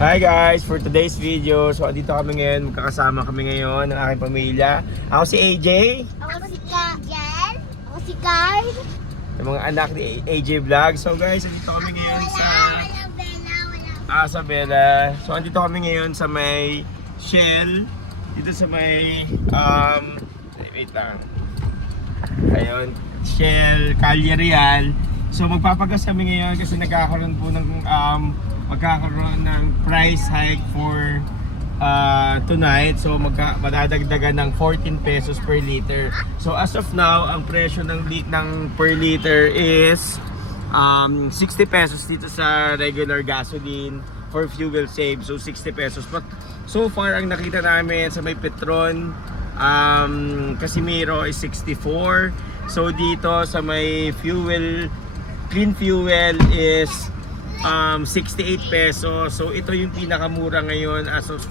Hi guys, for today's video, so dito kami ngayon, magkakasama kami ngayon ng aking pamilya. Ako si AJ. Ako si Jen. Ako si Carl. Yung mga anak ni AJ Vlog. So guys, dito kami ngayon sa Bella. So andito kami ngayon sa may Shell. Dito sa may wait lang. Ayun, Shell, Calle Real. So magpapagas kami ngayon kasi nagkakaroon po ng magkakaroon ng price hike for tonight. So madadagdagan ng 14 pesos per liter. So as of now, ang presyo ng per liter is 60 pesos dito sa regular gasoline for fuel save. So 60 pesos. But so far ang nakita namin sa may Petron Casimiro is 64. So dito sa may clean fuel is 68 pesos. So ito yung pinakamura ngayon as of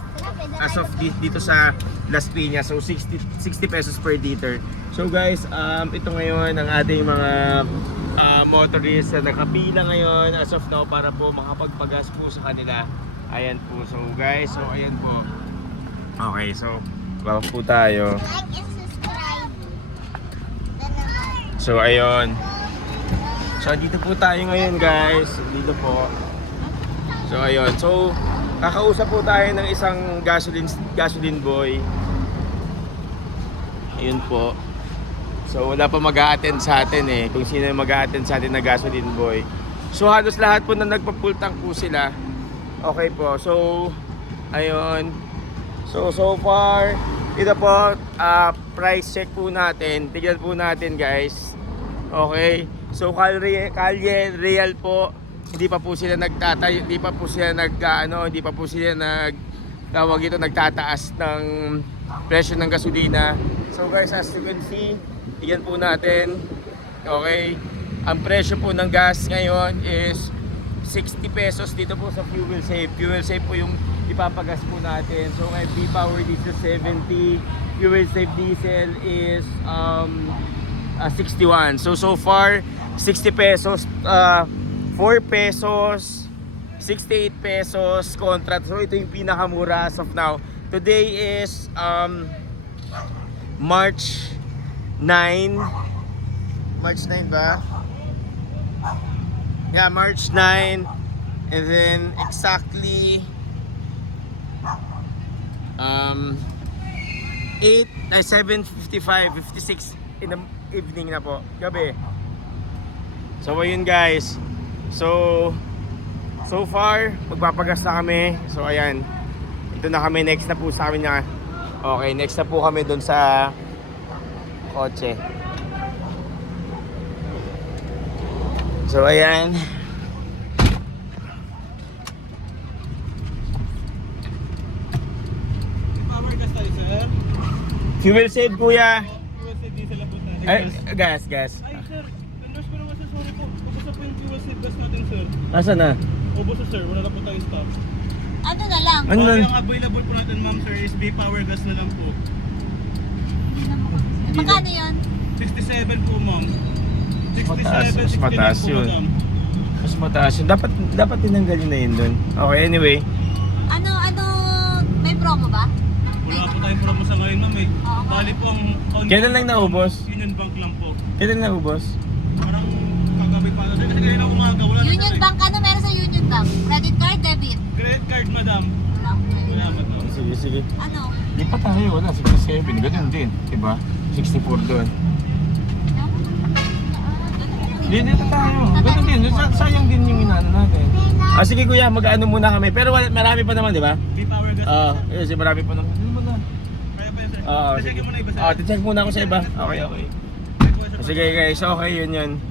dito sa Las Piñas. So 60 pesos per liter. So guys, ito ngayon ang ating mga motorists na nakapila ngayon as of now para po makapagpagas po sa kanila. Ayan po. So guys, so ayan po. Okay, so bawa po tayo. Like and subscribe. So ayun. So dito po tayo ngayon guys. Dito po. So ayun. So kakausap po tayo ng isang gasoline boy. Ayun po. So wala pa mag-a-attend sa atin eh. Kung sino mag-a-attend sa atin na gasoline boy. So halos lahat po na nagpa-full tank po sila. Okay po. So ayun. So far ito po price check po natin. Tignan po natin guys. Okay. So Calle Real po, hindi pa po sila nagtatayo, hindi pa po sila nagtataas ng presyo ng gasolina. So guys, as you can see, iyan po natin. Okay. Ang presyo po ng gas ngayon is 60 pesos dito po sa fuel save. Fuel save po yung ipapagas po natin. So kay B-Power diesel 70, fuel save diesel is 61. So far 60 pesos, 4 pesos, 68 pesos contract. So ito yung pinakamura as of now. Today is March 9. March 9 ba? Yeah, March 9. And then exactly 7:55, 56 in the evening na po, gabi. So ayun guys. So far magpapagas na kami. So ayan. Ito na kami, next na po sa amin na. Okay, next na po kami doon sa kotse. So ayan. Power gas tayo, sir. Fuel save kuya. Fuel save diesel lang po tayo. Ay, gas. Ay, sir. Endorse ko naman, sir. Sorry po. Ubus na po yung fuel save gas natin, sir. Nasaan na? Ubus na, sir. Wala na po tayong stock. Ano na lang? Ano na? Ang available po natin, ma'am, sir, is B-Power gas na lang po. Magkano yun? 67 po, ma'am. 67, Mas 69 mataas po, yun. madam. Mas mataas yun. Dapat tinanggalin na yun doon. Okay, anyway. Ano, may promo ba? Wala po tayong promo sa ngayon, ma'am, eh. Oo. Bali po ang... Kailan lang naubos? Union Bank lang po. Kailan naubos? Parang kagabi pa. Kasi kanina umaga, wala na, Union sir, eh. Bank, ano meron sa Union Bank? Credit card, debit? Credit card, madam. Wala. Wala, madam. Sige. Ano? Di pa tayo, wala. 67, ganun din. Diba? 64 doon. Hindi tayo. Ganun din. Sayang din yung inaano natin. Sige kuya, mag-ano muna kami. Pero marami pa naman, di ba? B-Power gas. Yes, marami pa naman. Ano ba na? Kaya pa yun, sir. Oo, Check mo na iba, sir. Check muna ako sa iba. Okay. Sige guys, okay yun.